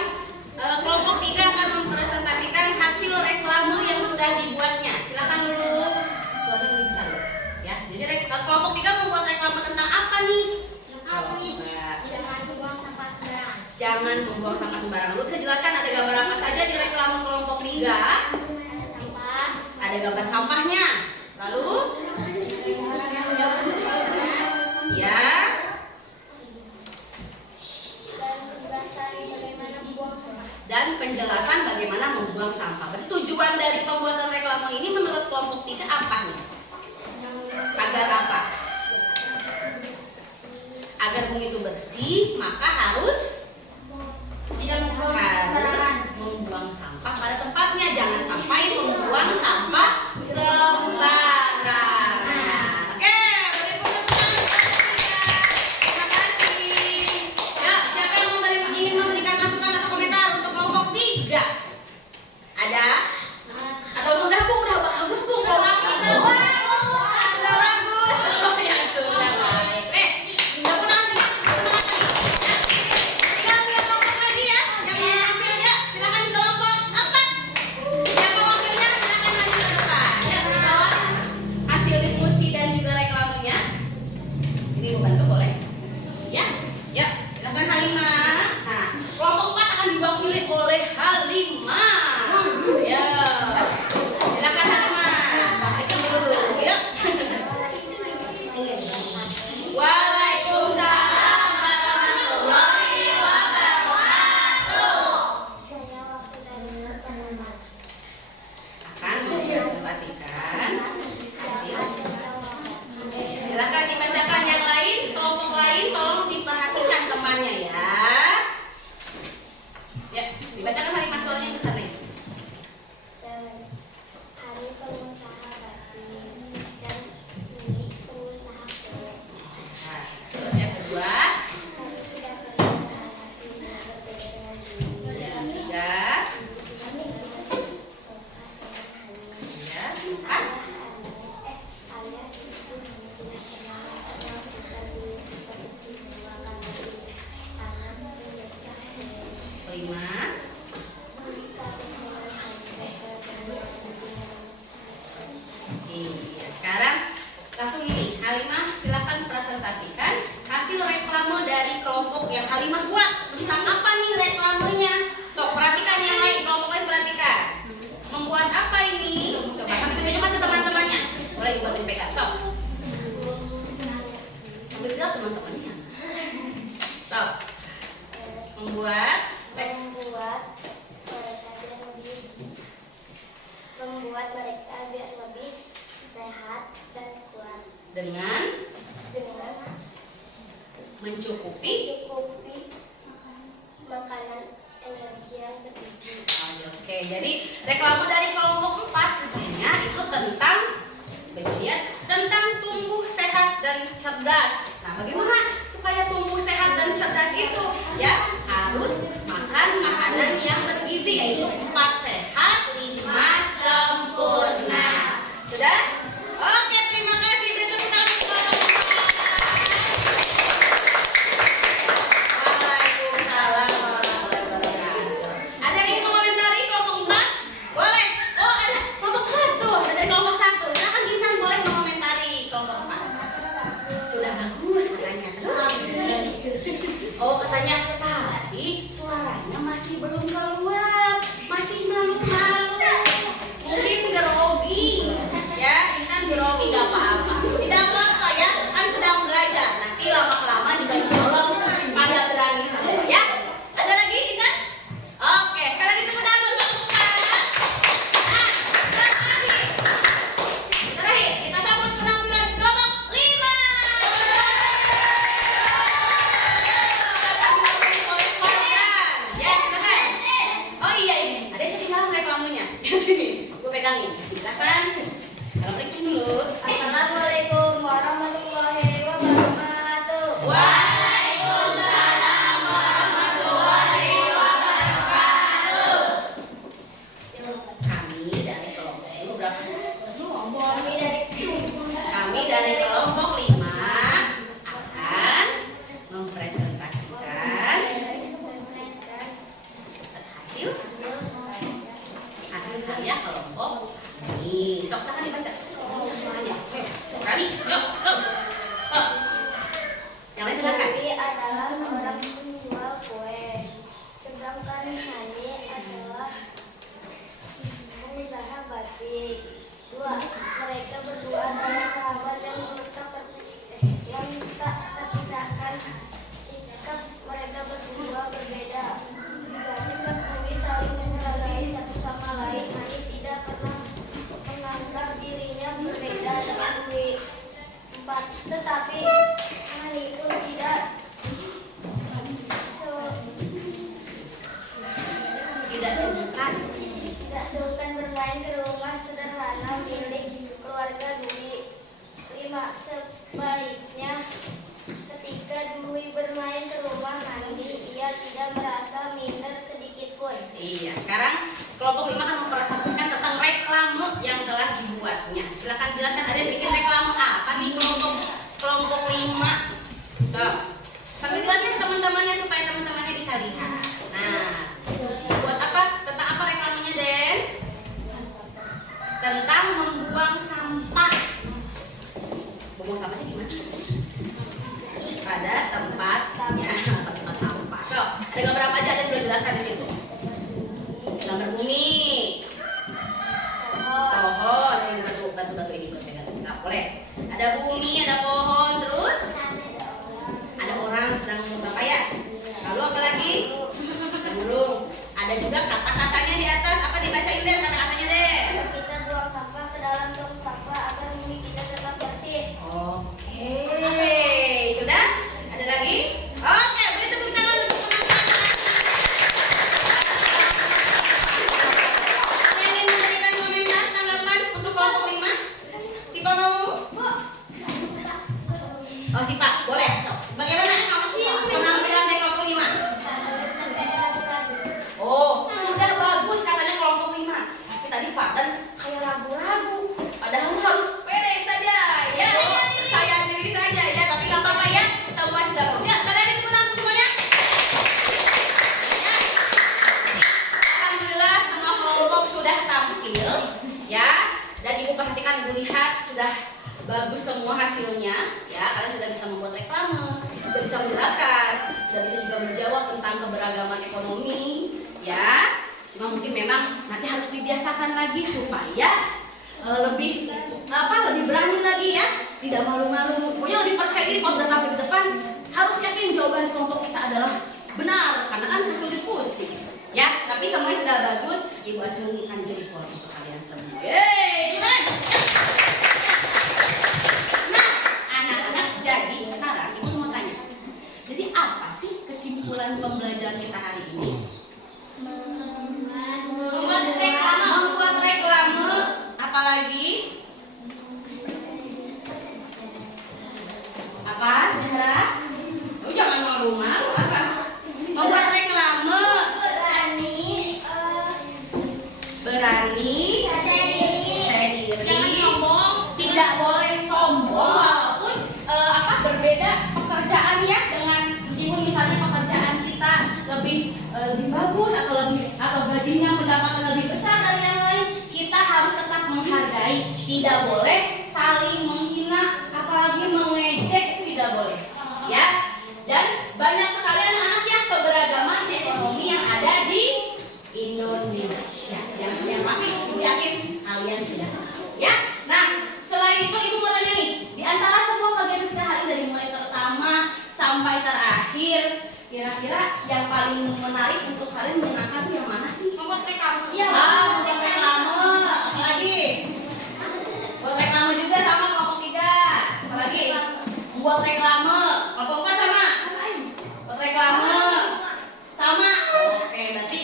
kelompok 3 akan mempresentasikan hasil reklame yang sudah dibuatnya. Silakan dulu. Suaranya lebih besar. Ya. Jadi kelompok 3 membuat reklame tentang apa nih? apa nih? Coba. Jangan buang sampah sembarangan. Jangan membuang sampah sembarangan. Lu bisa jelaskan ada gambar apa saja di reklame kelompok 3? Ada sampah. Ada gambar sampahnya. Lalu? Ya. Dan penjelasan bagaimana membuang sampah. Berarti tujuan dari pembuatan reklame ini menurut kelompok 3 apa nih? Agar apa? Agar bumi itu bersih, maka harus membuang sampah pada tempatnya. Jangan sampai membuang sampah sembarangan. Oke, beri tepuk tangan. Terima kasih. Ya, siapa yang ingin memberikan masukan atau komentar untuk kelompok 3? Ada? Atau sudah Bu? Udah bagus Bu. Kelompok 3. Sudah bagus. Oh ya sudah baik. Tepuk tangan juga. Tinggal 2 kelompok lagi ya. Yang mau tampil ya. Silakan kelompok 4. Yang mewakili kalimat buat tentang apa nih reklamenya. So, perhatikan yang lain, kelompok lain perhatikan. Membuat apa ini? Coba sambil tunjukkan ke teman-temannya. Boleh buat dipegang. So, sambil lihat teman-temannya. So, membuat mereka biar lebih sehat dan kuat dengan mencukupi makanan energi yang bergizi. Oke, jadi reklame dari kelompok 4 tentunya itu tentang tentang tumbuh sehat dan cerdas. Nah, bagaimana supaya tumbuh sehat dan cerdas itu? Ya, harus makan makanan yang bergizi, yaitu 4 sehat, 5 sempurna. Sudah? Oke, terima kasih. Beri tepuk tangan untuk kelompok 4. Waalaikumsalam warahmatullahi wabarakatuh. Ada yang ingin mengomentari kelompok 4? Boleh. Oh, ada kelompok 1. Ada dari kelompok 1. Silakan Intan boleh mengomentari kelompok 4. Sudah bagus katanya. Terus? Oh, katanya tadi suaranya masih belum keluar. Masih malu-malu. Mungkin grogi. Ya, Intan grogi gak apa-apa. Tidak apa-apa ya, kan sedang belajar. Nanti lama-lama juga insya Allah pada berani semua ya. Ada lagi Intan? Oke, sekali lagi tepuk tangan buat kelompok 4. Nah, terakhir kita sambut penampilan kelompok 5. Ya, silakan. Oh iya ini, ada yang ketinggalan reklamenya. Sini, gue pegangin. Silakan. Assalamualaikum dulu. Assalamualaikum warahmatullahi wabarakatuh. Waalaikumsalam warahmatullahi wabarakatuh. Kami dari kelompok berapa? Kami dari kelompok 5 akan mempresentasikan hasil karya kelompok ini. Sok silakan dibaca. Bisa suaranya. Rani, yuk. Yang lain dengarkan. Dewi adalah seorang penjual kue, sedangkan Hani adalah pengusaha batik. Mereka berdua adalah sahabat yang tak terpisahkan. Sikap mereka berdua berbeda. Sikap Dewi saling menghargai satu sama lain. Hani tidak pernah menganggap dirinya berbeda dengan Dewi. Tetapi Hani itu tidak sungkan bermain ke rumah sederhana milik keluarga Dwi. Sebaliknya, ketika Dwi bermain ke rumah Hani, ia tidak merasa minder sedikit pun. Iya, sekarang kelompok 5 akan mempresentasikan tentang reklame yang telah dibuatnya. Silakan jelaskan, ada yang bikin reklame apa nih kelompok 5? Tuh, sambil jelaskan teman-temannya supaya teman-temannya bisa lihat. Nah, buat apa? Tentang apa reklamenya, Den? Tentang membuang sampah. Membuang sampahnya gimana? Pada tempatnya, tempat sampah. So, ada gambar apa aja? Ada yang boleh jelaskan di situ. Gambar bumi, pohon, batu-batu ini buat pegang bisa boleh. Ada bumi, ada pohon, terus ada orang sedang membuang sampah ya. Lalu apa lagi? Burung. Ada juga kata-katanya di atas. Apa dibacain deh kata-katanya deh? Kita buang sampah ke dalam tong sampah agar bumi kita tetap bersih. Oke, sudah? Ada lagi? Oke, beri tepuk tangan untuk teman-teman. Yang ingin memberikan komentar tanggapan untuk kelompok 5? Siapa mau? Oh, Sipa, boleh. So, bagaimana penampilan dari kelompok 5? Oh, sudah bagus katanya kelompok 5. Tapi tadi Pak Dan kayak ragu-ragu. Padahal harus pede saja, ya. Percaya diri saja, ya. Tapi nggak apa-apa ya. Semua sudah bagus. Ya, sekalian itu menang semuanya. Ya. Alhamdulillah semua kelompok sudah tampil, ya. Dan Ibu perhatikan, Ibu lihat sudah bagus semua hasilnya, ya. Kalian sudah bisa membuat reklame, sudah bisa menjelaskan, sudah bisa juga menjawab tentang keberagaman ekonomi, ya. Cuma mungkin memang nanti harus dibiasakan lagi supaya lebih berani lagi ya, tidak malu-malu. Pokoknya lebih percaya diri kalau sudah tampil di depan, harus yakin jawaban kelompok kita adalah benar, karena kan hasil diskusi. Ya, tapi semuanya sudah bagus. Ibu acungkan jempol untuk kalian semua. Yeay, gimana? Nah, anak-anak, jadi sekarang ibu mau tanya. Jadi apa sih kesimpulan pembelajaran kita hari ini? Membuat reklame, apalagi? Apa, Dara? Jangan malu-malu, apa? Membuat reklame, berani, saya diri, tidak boleh sombong, walaupun berbeda pekerjaan ya dengan meskipun misalnya pekerjaan kita lebih bagus atau gajinya pendapatan lebih besar dari yang lain, kita harus tetap menghargai, tidak boleh saling menghina, apalagi mengejek, itu tidak boleh, ya. Dan banyak sekali anak-anak yang keberagaman ekonomi yang ada di Indonesia. Yang pasti ibu yakin kalian sudah tahu, ya. Nah, selain itu ibu mau tanya nih, di antara semua kegiatan kita hari dari mulai pertama sampai terakhir, kira-kira yang paling menarik untuk kalian menyenangkan itu yang mana sih? Membuat reklame. Iya, membuat reklame. Apalagi? Buat reklame juga sama kelompok 3. Apalagi? Membuat reklame. Kelompok 4 sama? Buat reklame. Sama. Oke, berarti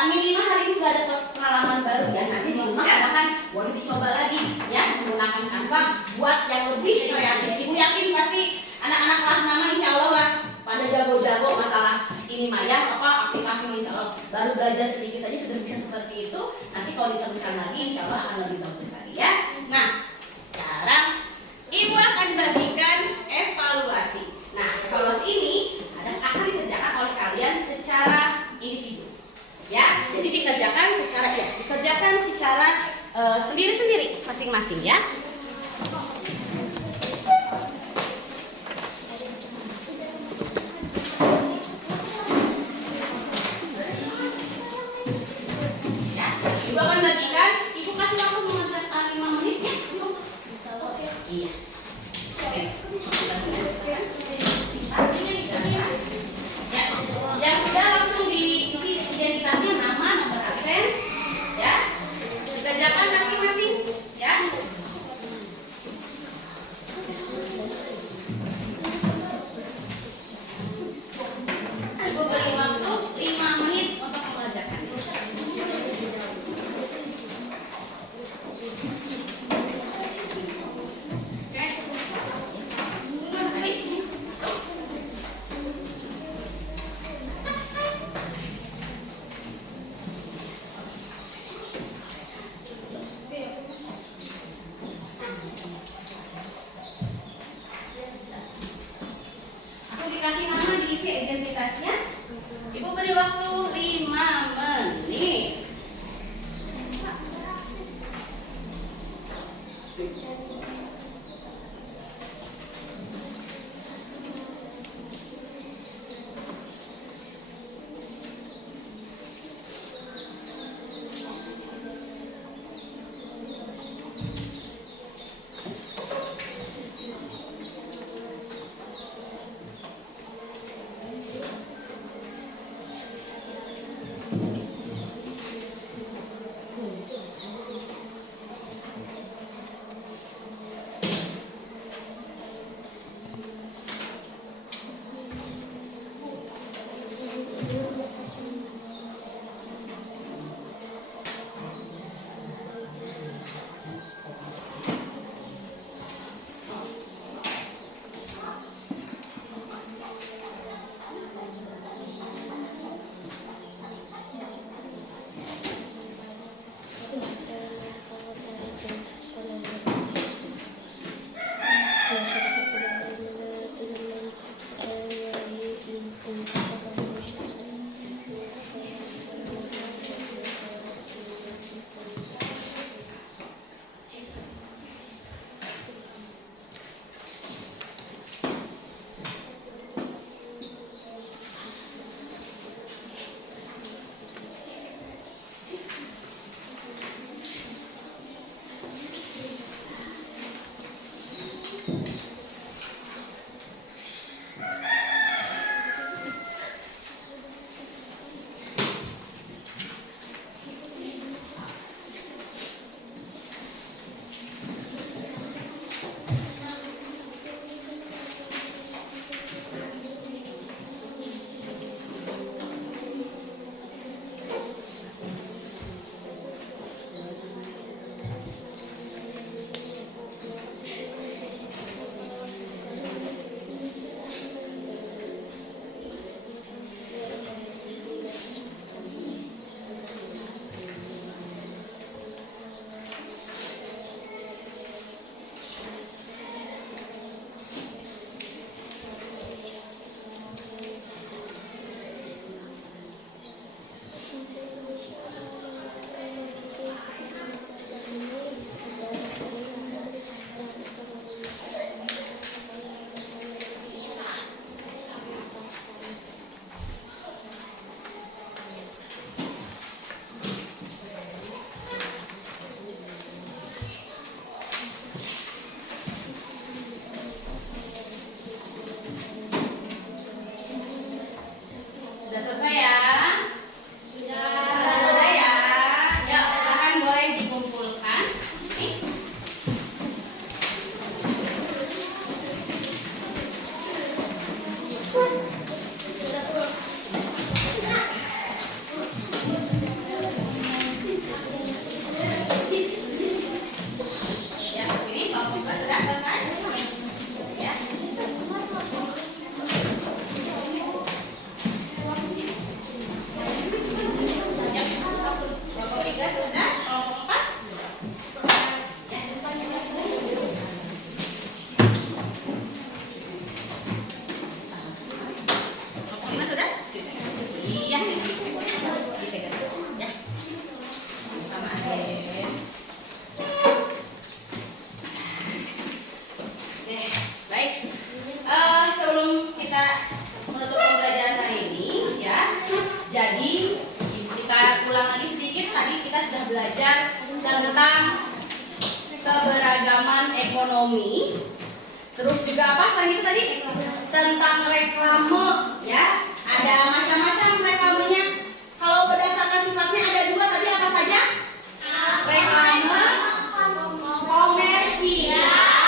minimal hari ini sudah ada pengalaman baru ya. Nanti di rumah silahkan boleh dicoba lagi ya, menggunakan Canva buat yang lebih kreatif. Ibu yakin pasti anak-anak kelas 6 insya Allah lah pada jago-jago masalah ini Maya aplikasi insya Allah baru belajar sedikit saja sudah bisa seperti itu. Nanti kalau diteruskan lagi insya Allah akan lebih bagus lagi ya. Nah, sekarang ibu akan bagikan evaluasi. Nah, evaluasi ini akan dikerjakan oleh kalian secara individu. Ya, jadi dikerjakan secara sendiri-sendiri masing-masing ya. Ya, ibu akan bagikan, ibu kasih waktu mengerjakan 5 menit ya, cukup? Iya. Oke. Ya, yang sudah langsung diisi identitasnya, nama, nomor absen, ya. Kerjakan masing-masing, ya. Ibu beri waktu 5 menit untuk mengerjakan. Dikasih nama, diisi identitasnya. Ibu beri waktu 5 menit. belajar tentang keberagaman ekonomi. Terus juga apa selain itu tadi? Tentang reklame, ya. Ada macam-macam reklamenya. Kalau berdasarkan sifatnya ada dua tadi apa saja? Reklame komersial dan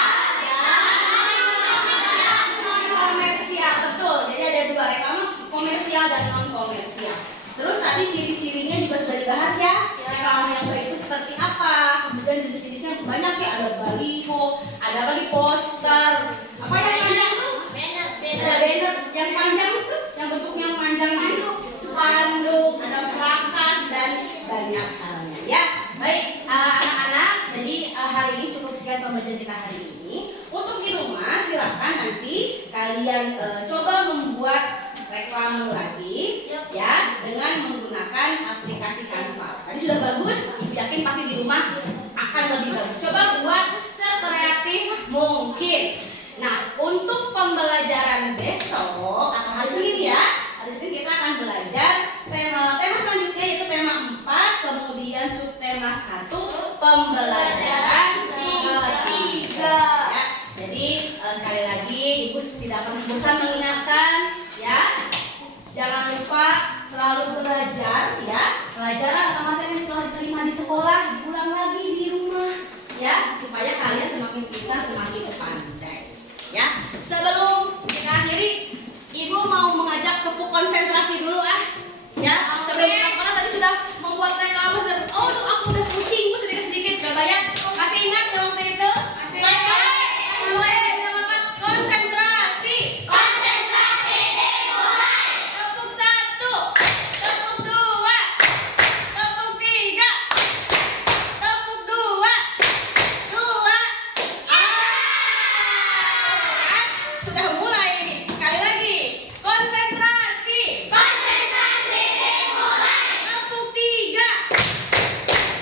non komersial, betul. Jadi ada dua, reklame komersial dan non komersial. Terus tadi ciri-cirinya juga sudah dibahas ya. Reklame yang baik itu seperti apa? Kemudian jenis-jenisnya banyak ya. Ada baliho, ada lagi poster. Apa yang panjang tuh? Ada banner yang panjang itu, yang bentuknya panjang itu, spanduk, ada plakat dan banyak halnya ya. Baik, anak-anak, jadi hari ini cukup sekian pembelajaran kita hari ini. Untuk di rumah silakan nanti kalian coba membuat reklame lagi ya dengan menggunakan aplikasi Canva. Tadi sudah bagus, Ibu yakin pasti di rumah akan lebih bagus. Coba buat sekreatif mungkin. Nah, untuk pembelajaran besok atau hari Senin ya, hari Senin kita akan belajar tema selanjutnya yaitu tema 4, kemudian subtema 1, pembelajaran ketiga. Ya, jadi sekali lagi Ibu tidak akan bosan mengingatkan ya, jangan lupa selalu belajar ya, pelajaran atau materi yang telah diterima di sekolah diulang lagi di rumah ya, supaya kalian semakin pintar, semakin pandai. Ya, sebelum kita akhiri, Ibu mau mengajak tepuk konsentrasi dulu ya. Sebelum kita sekolah tadi sudah membuat reklame sudah. Oh, aku udah pusing, Bu, sedikit-sedikit. Coba ya. Masih ingat ya waktu itu? Masih. Mulai kita apa? Konsentrasi. Konsentrasi dimulai. Tepuk 1, tepuk 2, tepuk 3, tepuk 2, 2. Sudah mulai ini. Sekali lagi. Konsentrasi. Konsentrasi dimulai. Tepuk 3.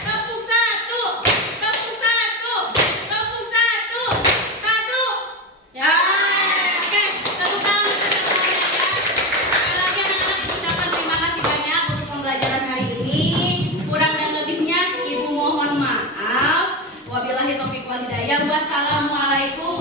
Tepuk 1. Tepuk 1. Tepuk 1. 1. Ya. Oke, tepuk tangan semuanya ya. Sekali lagi anak-anak Ibu ucapkan terima kasih banyak untuk pembelajaran hari ini. Kurang dan lebihnya Ibu mohon maaf. Wabillahi taufiq wal hidayah. Wassalamualaikum